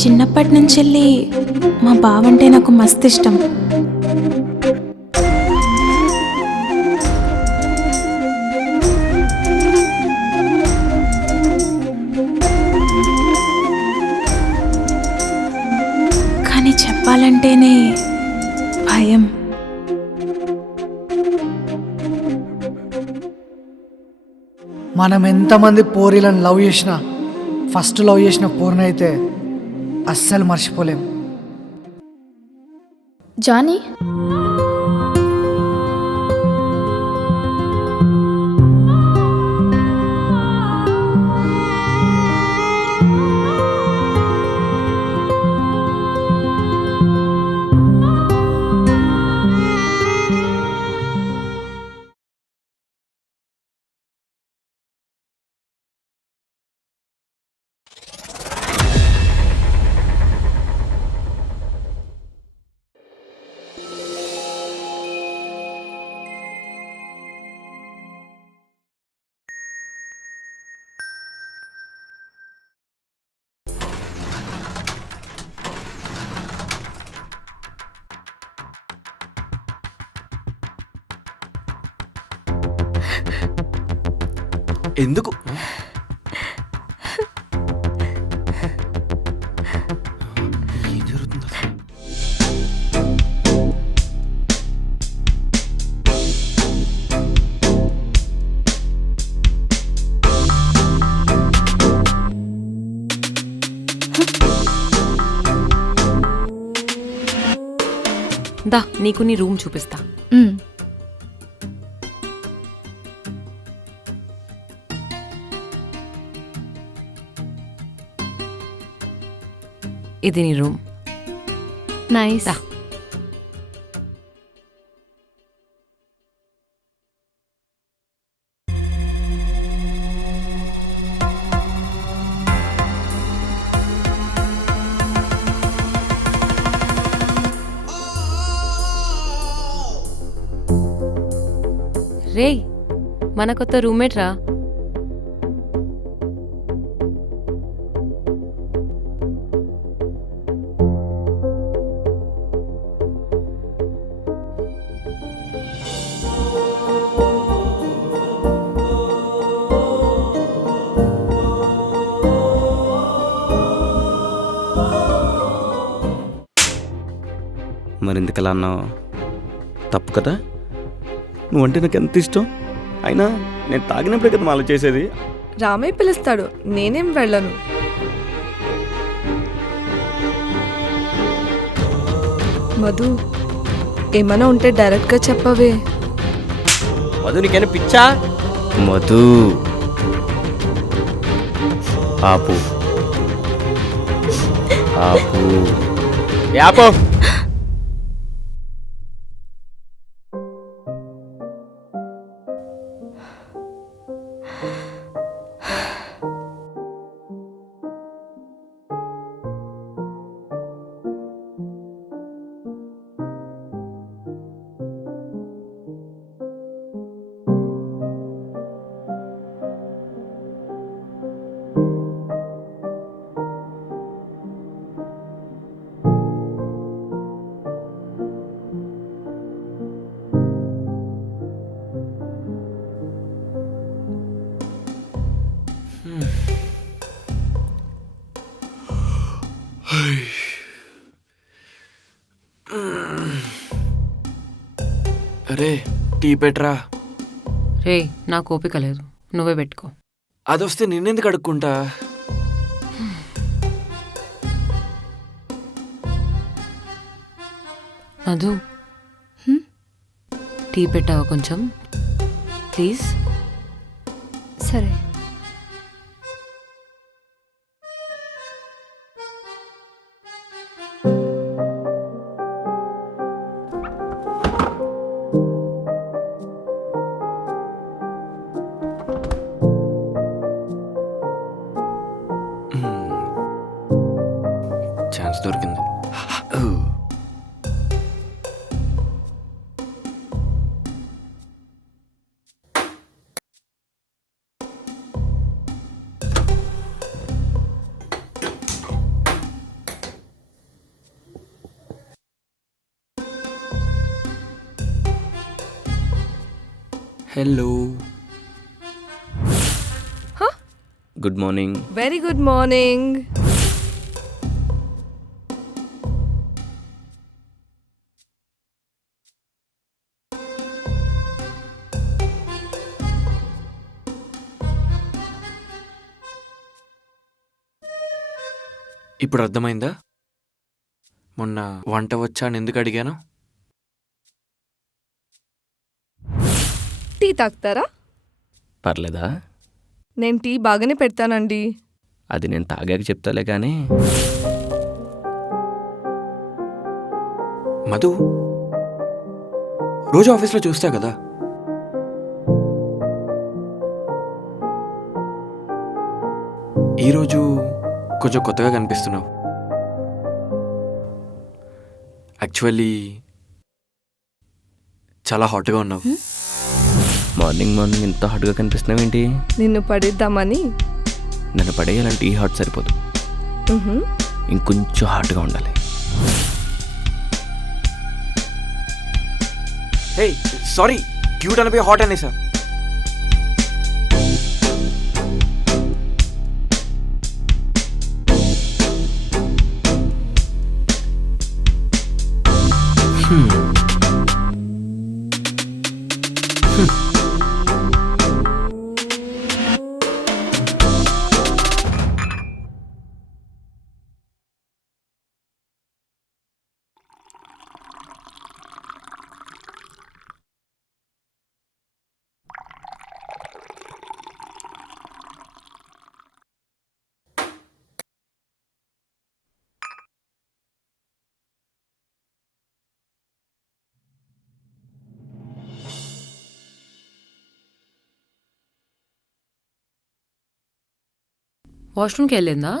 చిన్నప్పటి నుంచి మా బావంటే నాకు మస్తు ఇష్టం. కానీ చెప్పాలంటేనే భయం. మనం ఎంతమంది పోరీలను లవ్ చేసినా ఫస్ట్ లవ్ చేసిన పోరినైతే అస్సలు మర్చిపోలేం. జానీ, ఎందుకు ఏం జరుగుతుంది అసలు? దా నీకు నీ రూమ్ చూపిస్తా. ఇది నీ రూమ్. నైస్. రేయ్, మన కొత్త రూమ్మేట్ రా. మరి ఎందుకలా అన్నావు? తప్పు కదా. నువ్వంటే నాకు ఎంత ఇష్టం. అయినా నేను తాగినప్పుడే కదా మాలో చేసేది. రామయ్య పిలుస్తాడు, నేనేం వెళ్ళను. మధు, ఏమైనా ఉంటే డైరెక్ట్గా చెప్పవే. మధు నీకైనా పిచ్చా? మధు ఆపు ఆపు యాపో. అరే టీ పెట్టరా. రే, నాకు ఓపిక లేదు, నువ్వే పెట్టుకో. అదొస్తే నిన్నెందుకు అడుక్కుంటా? మధు, టీ పెట్టావా కొంచెం ప్లీజ్? సరే. ఛాన్స్ దొరికింది. Hello good morning. Very good morning. ఇప్పుడు అర్థమైందా మొన్న వంట వచ్చా అని ఎందుకు అడిగాను? టీ తాగుతారా? పర్లేదా? నేను టీ బాగానే పెడతానండి. అది నేను తాగాక చెప్తాలే కానీ మధు, రోజు ఆఫీస్లో చూస్తా కదా, ఈరోజు కొంచెం కొత్తగా కనిపిస్తున్నావు. యాక్చువల్లీ చాలా హాట్గా ఉన్నావు. మార్నింగ్ మార్నింగ్ ఇంత హాట్గా కనిపిస్తున్నావు ఏంటి? నిన్ను పడిద్దామని. నన్ను పడేయాలంటే ఈ హాట్ సరిపోదు, ఇంకొంచెం హాట్గా ఉండాలి. హే సారీ, క్యూట్ అనిపోయి హాట్ అనేసా. వాష్రూమ్కి వెళ్ళిందా?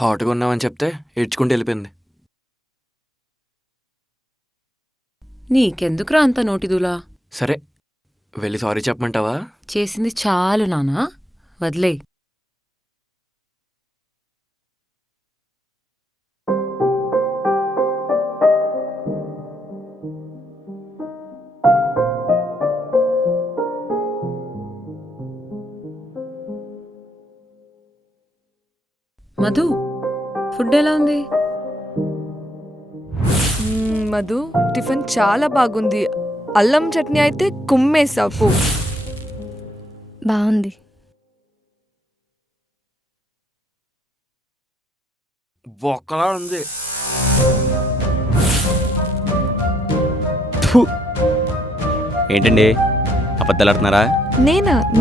హాట్గా ఉన్నావని చెప్తే ఏడ్చుకుంటూ వెళ్ళిపోయింది. నీకెందుకురా అంత నోటిదులా? సరే వెళ్ళి సారీ చెప్పమంటావా? చేసింది చాలు నానా, వదిలే. మధు, ఫుడ్ ఎలా ఉంది? మధు, టిఫిన్ చాలా బాగుంది. అల్లం చట్నీ అయితే కుమ్మేసాపు. బాగుంది. బొక్కలా ఉంది. ఏంటండి అబద్ధాలు ఆడుతున్నారా?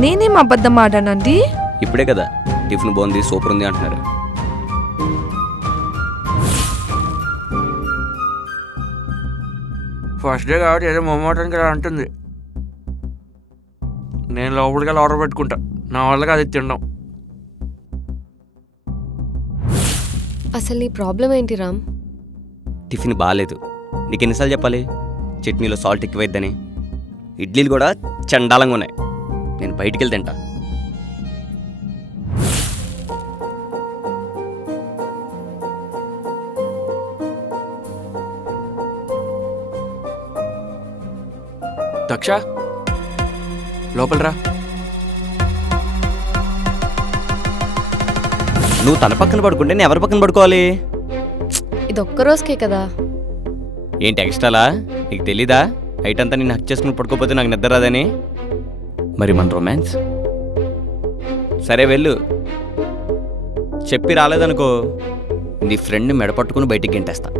నేనేం అబద్ధం ఆడానండి? ఇప్పుడే కదా టిఫిన్ బాగుంది సూపర్ ఉంది అంటున్నారు. ఫస్ట్ డే కాబట్టి ఏదో మొమ్మటానికి ఇలా అంటుంది. నేను లోపలికి వెళ్ళి ఆర్డర్ పెట్టుకుంటా, నా వాళ్ళకి అది తినడం. అసలు నీ ప్రాబ్లం ఏంటి రామ్? టిఫిన్ బాగాలేదు. నీకు ఎన్నిసార్లు చెప్పాలి చట్నీలో సాల్ట్ ఎక్కువైద్దని? ఇడ్లీలు కూడా చండాలంగా ఉన్నాయి. నేను బయటికి వెళ్ళి తింటా. దక్ష, లోపల రా. నువ్వు తన పక్కన పడుకుంటే నేను ఎవరి పక్కన పడుకోవాలి? ఇది ఒక్క రోజుకే కదా. ఏంటి ఎక్స్ట్రాలా? నీకు తెలీదా నైట్ అంతా నేను హక్ చేసుకుని పడుకోపోతే నాకు నిద్ర రాదని? మరి మన రొమాన్స్? సరే వెళ్ళు. చెప్పి రాలేదనుకో నీ ఫ్రెండ్ని మెడపట్టుకుని బయటికి గెంటేస్తా.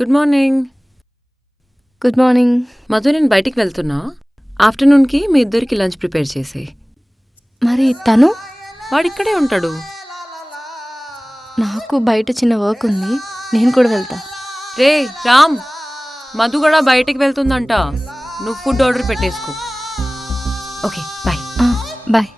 Good morning. Good morning. Madhu, నేను బయటికి వెళ్తున్నా. ఆఫ్టర్నూన్కి మీ ఇద్దరికి లంచ్ ప్రిపేర్ చేసేయి. మరి తను? వాడిక్కడే ఉంటాడు. నాకు బయట చిన్న వర్క్ ఉంది, నేను కూడా వెళ్తా. రే రామ్, మధు కూడా బయటికి వెళ్తుందంట. నువ్వు ఫుడ్ ఆర్డర్ పెట్టేసుకో. Okay bye. బాయ్.